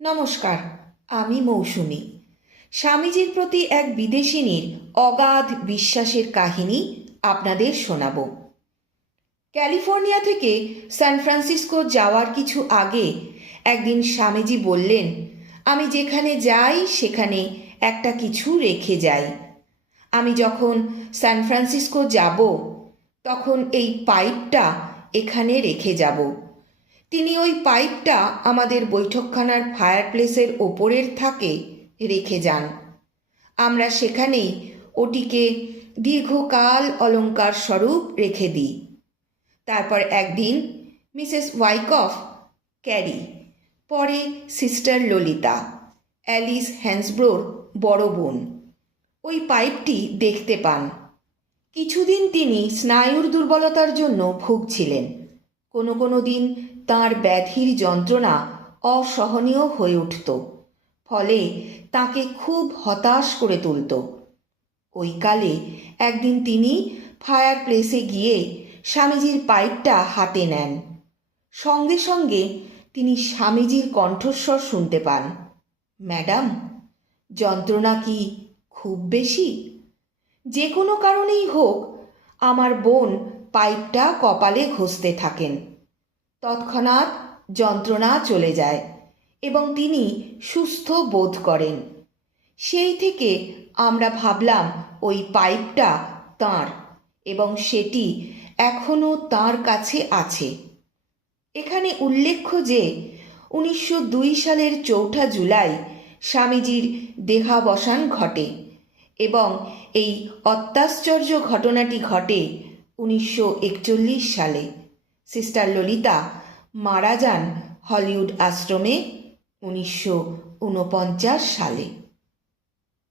নমস্কার, আমি মৌসুমী। স্বামীজির প্রতি এক বিদেশিনীর অগাধ বিশ্বাসের কাহিনী আপনাদের শোনাব। ক্যালিফোর্নিয়া থেকে সান ফ্রান্সিসকো যাওয়ার কিছু আগে একদিন স্বামীজি বললেন, আমি যেখানে যাই সেখানে একটা কিছু রেখে যাই। আমি যখন সান ফ্রান্সিসকো যাব তখন এই পাইপটা এখানে রেখে যাব। তিনি ওই পাইপটা আমাদের বৈঠকখানার ফায়ারপ্লেসের ওপরের থাকে রেখে যান। আমরা সেখানেই ওটিকে দীর্ঘকাল অলংকার স্বরূপ রেখে দিই। তারপর একদিন মিসেস ওয়াইকফ ক্যারি, পরে সিস্টার ললিতা, অ্যালিস হ্যান্সব্রোর বড় বোন, ওই পাইপটি দেখতে পান। কিছুদিন তিনি স্নায়ুর দুর্বলতার জন্য ভুগছিলেন। কোনো দিন তাঁর ব্যাধির যন্ত্রণা অসহনীয় হয়ে উঠত, ফলে তাকে খুব হতাশ করে তুলত। ওই কালে একদিন তিনি ফায়ার প্লেসে গিয়ে স্বামীজির পাইপটা হাতে নেন। সঙ্গে সঙ্গে তিনি স্বামীজির কণ্ঠস্বর শুনতে পান, ম্যাডাম, যন্ত্রণা কি খুব বেশি? যে কোনো কারণেই হোক, আমার বোন পাইপটা কপালে ঘষতে থাকেন। তৎক্ষণাৎ যন্ত্রণা চলে যায় এবং তিনি সুস্থ বোধ করেন। সেই থেকে আমরা ভাবলাম ওই পাইপটা তাঁর এবং সেটি এখনও তাঁর কাছে আছে। এখানে উল্লেখ্য যে 1902 সালের 4 জুলাই স্বামীজির দেহাবসান ঘটে এবং এই অত্যাশ্চর্য ঘটনাটি ঘটে 1941 সালে। সিস্টার ললিতা মারা যান হলিউড আশ্রমে 1949 সালে।